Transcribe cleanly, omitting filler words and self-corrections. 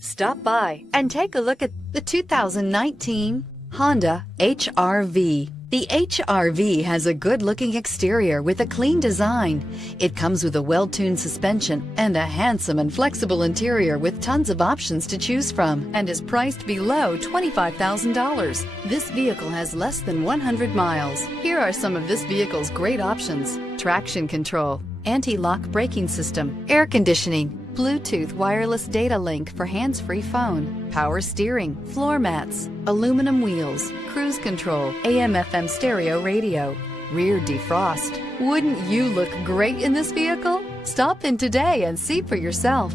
Stop by and take a look at the 2019 Honda HR-V. The HR-V has a good-looking exterior with a clean design. It comes with a well-tuned suspension and a handsome and flexible interior with tons of options to choose from, and is priced below $25,000. This vehicle has less than 100 miles. Here are some of this vehicle's great options: traction control, anti-lock braking system, air conditioning, Bluetooth wireless data link for hands-free phone, power steering, floor mats, aluminum wheels, cruise control, AM/FM stereo radio, rear defrost. Wouldn't you look great in this vehicle? Stop in today and see for yourself.